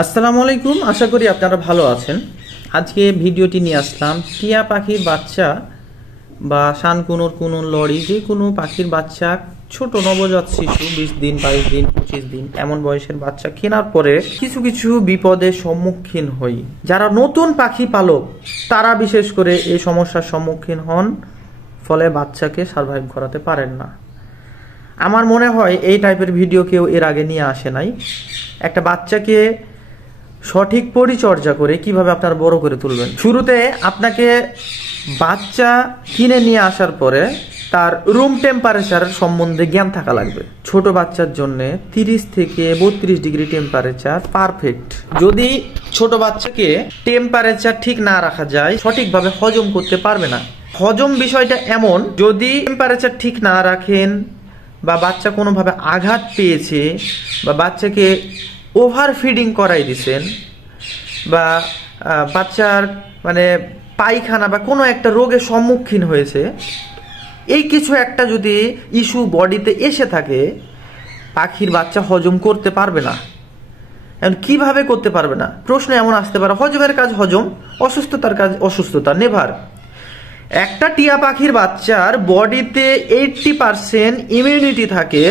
আসসালামু আলাইকুম, আশা করি আপনারা ভালো আছেন। আজকে ভিডিওটি নিয়ে আসলাম টিয়া পাখির বাচ্চা বা শানকুনুর কুনুর লরি যে কোনো পাখির বাচ্চা, ছোট নবজাত শিশু 20 দিন 22 দিন 25 দিন এমন বয়সের বাচ্চা কেনার পরে কিছু কিছু বিপদের সম্মুখীন হই। যারা নতুন পাখি পালক তারা বিশেষ করে এই সমস্যার সম্মুখীন হন, ফলে বাচ্চাকে সার্ভাইভ করাতে পারেন না। আমার মনে হয় এই টাইপের ভিডিও কেউ এর আগে নিয়ে আসে নাই। একটা বাচ্চাকে সঠিক পরিচর্যা করে কিভাবে আপনারা বড় করে তুলবেন। শুরুতে আপনাকে বাচ্চা কিনে নিয়ে আসার পরে তার রুম টেম্পারেচার সম্বন্ধে জ্ঞান থাকা লাগবে। ছোট বাচ্চার জন্য 30 থেকে 32 ডিগ্রি টেম্পারেচার পারফেক্ট। যদি ছোট বাচ্চাকে টেম্পারেচার ঠিক না রাখা যায়, সঠিকভাবে হজম করতে পারবে না। হজম বিষয়টা এমন, যদি টেম্পারেচার ঠিক না রাখেন বা বাচ্চা কোনোভাবে আঘাত পেয়েছে বা বাচ্চাকে ওভার ফিডিং করাই দিছেন বা বাচ্চার পায়খানা বা কোনো একটা রোগের সম্মুখীন হয়েছে, এই কিছু একটা যদি ইস্যু বডিতে এসে থাকে, পাখির বাচ্চা হজম করতে পারবে না। এখন কিভাবে করতে পারবে না? প্রশ্ন এমন আসতে পারে, হজমের কাজ হজম, অসুস্থতার কাজ অসুস্থতা। নেভার। একটা টিয়া পাখির বাচ্চার বডিতে 80% ইমিউনিটি থাকে,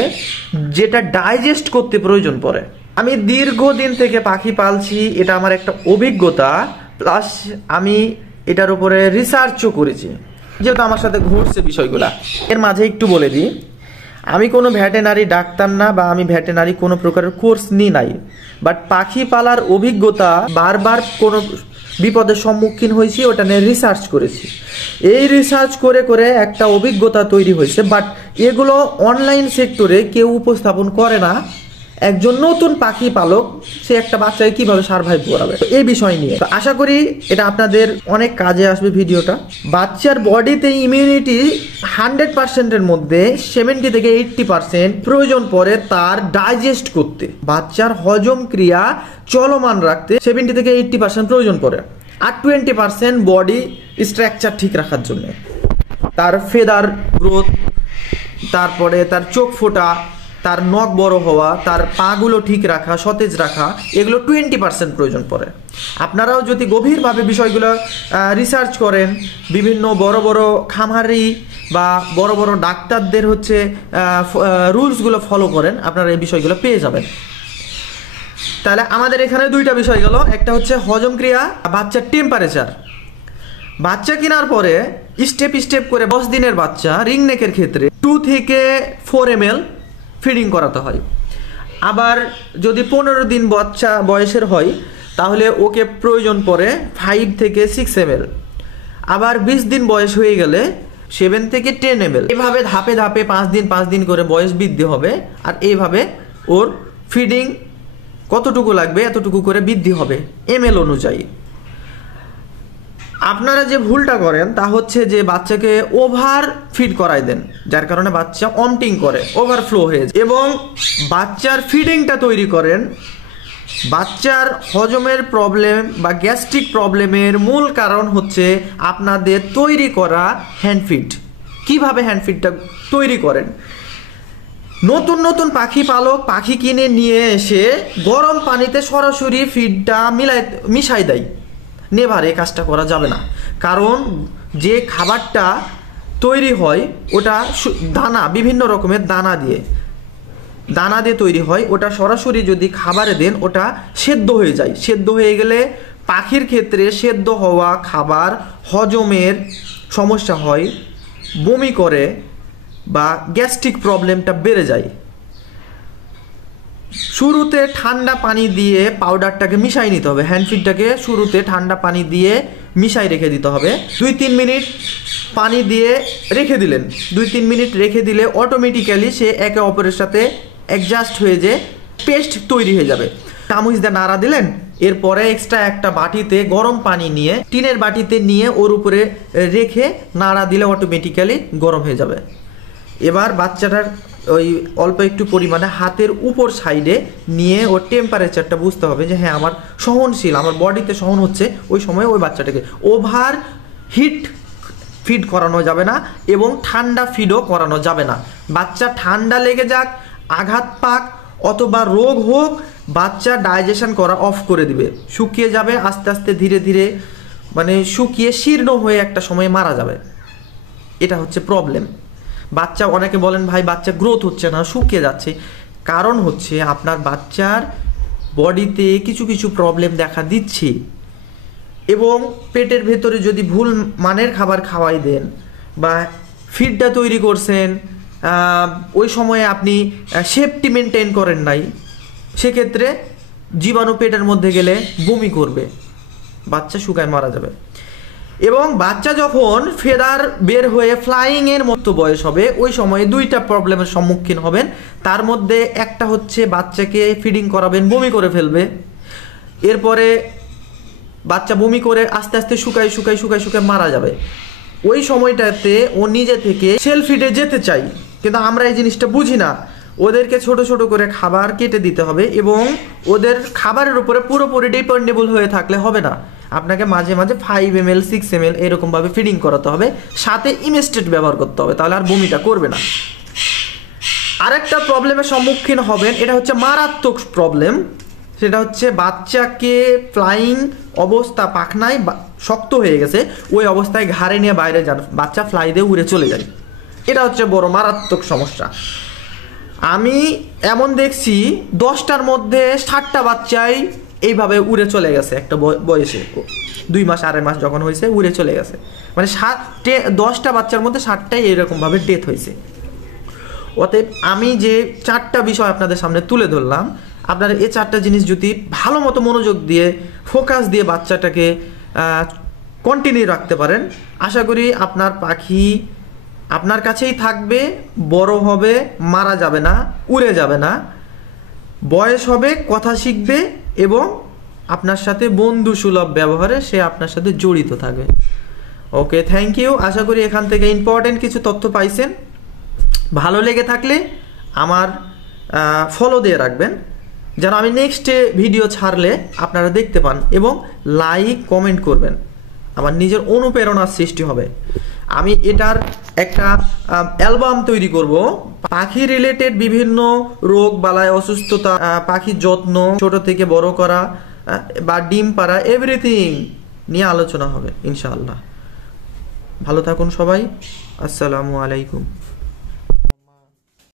যেটা ডাইজেস্ট করতে প্রয়োজন পড়ে। আমি দীর্ঘদিন থেকে পাখি পালছি, এটা আমার একটা অভিজ্ঞতা, প্লাস আমি এটার উপরে রিসার্চও করেছি, যেহেতু আমার সাথে ঘটছে বিষয়গুলা। এর মাঝে একটু বলে দিই, আমি কোনো ভেটেনারি ডাক্তার না বা আমি ভেটেনারি কোনো প্রকারের কোর্স নিই নাই, বাট পাখি পালার অভিজ্ঞতা, বারবার কোনো বিপদের সম্মুখীন হয়েছি, ওটা নিয়ে রিসার্চ করেছি। এই রিসার্চ করে করে একটা অভিজ্ঞতা তৈরি হয়েছে, বাট এগুলো অনলাইন সেক্টরে কেউ উপস্থাপন করে না। একজন নতুন পাখি পালক সে একটা বাচ্চাকে কিভাবে সার্ভাইভ করাবে, এই বিষয় নিয়ে তো আশা করি এটা আপনাদের অনেক কাজে আসবে ভিডিওটা। বাচ্চার বডিতে ইমিউনিটি 100%-এর মধ্যে 70 থেকে 80% প্রয়োজন পড়ে তার ডাইজেস্ট করতে, বাচ্চার হজম ক্রিয়া চলমান রাখতে 70 থেকে 80% প্রয়োজন পড়ে। আর 20% বডি স্ট্রাকচার ঠিক রাখার জন্য, তার ফেদার গ্রোথ, তারপরে তার চোখ ফোটা, তার নখ বড় হওয়া, তার পাগুলো ঠিক রাখা, সতেজ রাখা, এগুলো 20% প্রয়োজন পড়ে। আপনারাও যদি গভীরভাবে বিষয়গুলো রিসার্চ করেন, বিভিন্ন বড় বড় খামারি বা বড় বড় ডাক্তারদের রুলসগুলো ফলো করেন, আপনারা এই বিষয়গুলো পেয়ে যাবেন। তাহলে আমাদের এখানে দুইটা বিষয় গেল, একটা হচ্ছে হজম ক্রিয়া, বাচ্চার টেম্পারেচার। বাচ্চা কেনার পরে স্টেপ স্টেপ করে 10 দিনের বাচ্চা রিংনেকের ক্ষেত্রে 2 থেকে 4 ml ফিডিং করাতে হয়। আবার যদি 15 দিন বাচ্চা বয়সের হয় তাহলে ওকে প্রয়োজন পড়ে 5 থেকে 6 ml। আবার 20 দিন বয়স হয়ে গেলে 7 থেকে 10 ml। এভাবে ধাপে ধাপে 5 দিন করে বয়স বৃদ্ধি হবে, আর এইভাবে ওর ফিডিং কতটুকু লাগবে এতটুকু করে বৃদ্ধি হবে ml অনুযায়ী। আপনারা যে ভুলটা করেন তা হচ্ছে যে বাচ্চাকে ওভার ফিড করাই দেন, যার কারণে বাচ্চা অম্পটিং করে, ওভারফ্লো হয়ে যায়, এবং বাচ্চার ফিডিংটা তৈরি করেন। বাচ্চার হজমের প্রবলেম বা গ্যাস্ট্রিক প্রবলেমের মূল কারণ হচ্ছে আপনাদের তৈরি করা হ্যান্ডফিড। কিভাবে হ্যান্ডফিডটা তৈরি করেন? নতুন নতুন পাখি পালক পাখি কিনে নিয়ে এসে গরম পানিতে সরাসরি ফিডটা মিশাই দেয়। নেভার এই কাজটা করা যাবে না, কারণ যে খাবারটা তৈরি হয় ওটা দানা, বিভিন্ন রকমের দানা দিয়ে তৈরি হয়, ওটা সরাসরি যদি খাবারে দেন ওটা সেদ্ধ হয়ে যায়। সেদ্ধ হয়ে গেলে পাখির ক্ষেত্রে সেদ্ধ হওয়া খাবার হজমের সমস্যা হয়, বমি করে বা গ্যাস্ট্রিক প্রবলেমটা বেড়ে যায়। শুরুতে ঠান্ডা পানি দিয়ে পাউডারটাকে মিশাই নিতে হবে। হ্যান্ডফিডটাকে শুরুতে ঠান্ডা পানি দিয়ে মিশাই রেখে দিতে হবে। 2-3 মিনিট পানি দিয়ে রেখে দিলেন, 2-3 মিনিট রেখে দিলে অটোমেটিক্যালি সে একে অপরের সাথে অ্যাডজাস্ট হয়ে যে পেস্ট তৈরি হয়ে যাবে। চামচ দিয়ে নাড়া দিলেন, এরপরে এক্সট্রা একটা বাটিতে গরম পানি নিয়ে, টিনের বাটিতে নিয়ে ওর উপরে রেখে নাড়া দিলে অটোমেটিক্যালি গরম হয়ে যাবে। এবার বাচ্চাটার ওই অল্প একটু পরিমাণে হাতের উপর সাইডে নিয়ে ওর টেম্পারেচারটা বুঝতে হবে যে হ্যাঁ আমার সহনশীল, আমার বডিতে সহন হচ্ছে। ওই সময় ওই বাচ্চাটাকে ওভার হিট ফিড করানো যাবে না এবং ঠান্ডা ফিডও করানো যাবে না। বাচ্চা ঠান্ডা লেগে যাক, আঘাত পাক অথবা রোগ হোক বাচ্চা ডাইজেশন করা অফ করে দিবে, শুকিয়ে যাবে আস্তে আস্তে ধীরে ধীরে, মানে শুকিয়ে শীর্ণ হয়ে একটা সময় মারা যাবে। এটা হচ্ছে প্রবলেম। বাচ্চা, অনেকে বলেন ভাই বাচ্চা গ্রোথ হচ্ছে না, শুকিয়ে যাচ্ছে। কারণ হচ্ছে আপনার বাচ্চার বডিতে কিছু কিছু প্রবলেম দেখা দিচ্ছে, এবং পেটের ভেতরে যদি ভুল মানের খাবার খাওয়াই দেন বা ফিডটা তৈরি করছেন, ওই সময়ে আপনি সেফটি মেনটেন করেন নাই, সেক্ষেত্রে জীবাণু পেটের মধ্যে গেলে বমি করবে, বাচ্চা শুকায় মারা যাবে। এবং বাচ্চা যখন ফেদার বের হয়ে ফ্লাইংয়ের মতো বয়স হবে, ওই সময়ে দুইটা প্রবলেমের সম্মুখীন হবেন। তার মধ্যে একটা হচ্ছে বাচ্চাকে ফিডিং করাবেন, বমি করে ফেলবে, এরপরে বাচ্চা বমি করে আস্তে আস্তে শুকায় শুকায় শুকায় শুকায় মারা যাবে। ওই সময়টাতে ও নিজে থেকে সেলফ ফিডে যেতে চাই, কিন্তু আমরা এই জিনিসটা বুঝি না। ওদেরকে ছোট ছোট করে খাবার কেটে দিতে হবে, এবং ওদের খাবারের উপরে পুরোপুরি ডিপেন্ডেবল হয়ে থাকলে হবে না। আপনাকে মাঝে মাঝে 5 ml 6 ml এরকমভাবে ফিডিং করাতে হবে, সাথে ইমেস্টেট ব্যবহার করতে হবে, তাহলে আর বমিটা করবে না। আরেকটা প্রবলেমের সম্মুখীন হবেন, এটা হচ্ছে মারাত্মক প্রবলেম। সেটা হচ্ছে বাচ্চাকে ফ্লাইং অবস্থা, পাখনায় শক্ত হয়ে গেছে, ওই অবস্থায় ঘাড়ে নিয়ে বাইরে যান, বাচ্চা ফ্লাই দিয়ে উড়ে চলে যায়। এটা হচ্ছে বড় মারাত্মক সমস্যা। আমি এমন দেখছি 10টার মধ্যে 7টা বাচ্চাই এইভাবে উড়ে চলে গেছে, একটা বয়সে 2 মাস 2.5 মাস যখন হয়েছে উড়ে চলে গেছে। মানে 10টা বাচ্চার মধ্যে 7টাই এরকমভাবে ডেথ হয়েছে। অতএব আমি যে 4টা বিষয় আপনাদের সামনে তুলে ধরলাম, আপনারা এই 4টা জিনিস যদি ভালো মতো মনোযোগ দিয়ে ফোকাস দিয়ে বাচ্চাটাকে কন্টিনিউ রাখতে পারেন, আশা করি আপনার পাখি আপনার কাছেই থাকবে, বড় হবে, মারা যাবে না, উড়ে যাবে না, বয়স হবে, কথা শিখবে, এবং আপনার সাথে বন্ধু সুলভ ব্যবহারে সে আপনার সাথে জড়িত থাকবে। ওকে, থ্যাংক ইউ। আশা করি এখান থেকে ইম্পর্টেন্ট কিছু তথ্য পাইছেন। ভালো লেগে থাকলে আমার ফলো দিয়ে রাখবেন, যেন আমি নেক্সটে ভিডিও ছাড়লে আপনারা দেখতে পান, এবং লাইক কমেন্ট করবেন, আমার নিজের অনুপ্রেরণার সৃষ্টি হবে। আমি এটার একটা অ্যালবাম তৈরি করব, পাখি রিলেটেড বিভিন্ন রোগ বালাই, অসুস্থতা, পাখির যত্ন, ছোট থেকে বড় করা বা ডিম পাড়া, এভরিথিং নিয়ে আলোচনা হবে ইনশাআল্লাহ। ভালো থাকুন সবাই, আসসালামু আলাইকুম।